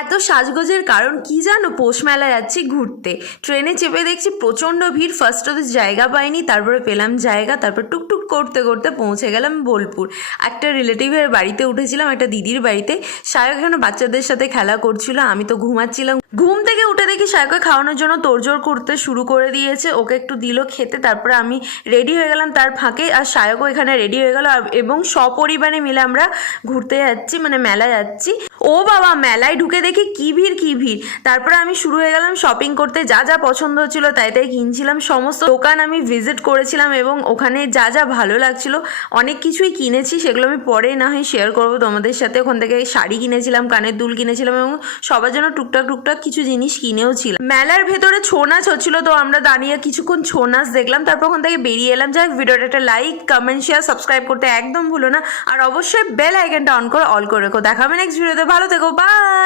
এত সাজগোজের কারণ কি জানো? পৌষ মেলা যাচ্ছি ঘুরতে, ট্রেনে চেপে দেখছি প্রচণ্ড ভিড়। ফার্স্টে তো জায়গা পাইনি, তারপরে পেলাম জায়গা, তারপর টুকটুক করতে করতে পৌঁছে গেলাম বোলপুর। একটা রিলেটিভের বাড়িতে উঠেছিলাম, একটা দিদির বাড়িতে। সায়ক এখানে বাচ্চাদের সাথে খেলা করছিল, আমি তো ঘুমাচ্ছিলাম। ঘুম থেকে উঠে দেখি সায়ককে খাওয়ানোর জন্য তোড়জোড় করতে শুরু করে দিয়েছে। ওকে একটু দিল খেতে, তারপরে আমি রেডি হয়ে গেলাম তার ফাঁকে, আর সায়কও এখানে রেডি হয়ে গেল, এবং সপরিবারে মিলে আমরা ঘুরতে যাচ্ছি, মানে মেলা যাচ্ছি। ও বাবা, মেলায় ঢুকে দেখি কি ভিড় কি ভিড়। তারপরে আমি শুরু হয়ে গেলাম শপিং করতে, যা যা পছন্দ হচ্ছিল তাই তাই কিনছিলাম। সমস্ত দোকান আমি ভিজিট করেছিলাম, এবং ওখানে যা যা ভালো লাগছিল অনেক কিছুই কিনেছি, সেগুলো আমি পরে না হয় শেয়ার করবো তোমাদের সাথে। ওখান থেকে শাড়ি কিনেছিলাম, কানের দুল কিনেছিলাম, এবং সবার জন্য টুকটাক টুকটাক কিছু জিনিস কিনেও ছিলাম। মেলার ভেতরে ছৌ নাচ হচ্ছিল, তো আমরা দাঁড়িয়ে কিছুক্ষণ ছৌ নাচ দেখলাম, তারপর ওখান থেকে বেরিয়ে এলাম। যাই হোক, ভিডিওটা একটা লাইক, কমেন্ট, শেয়ার, সাবস্ক্রাইব করতে একদম ভুলো না, আর অবশ্যই বেল আইকনটা অন করে অল করে রেখো। দেখা হবে নেক্সট ভিডিওতে, ভালো থেকো, বাই।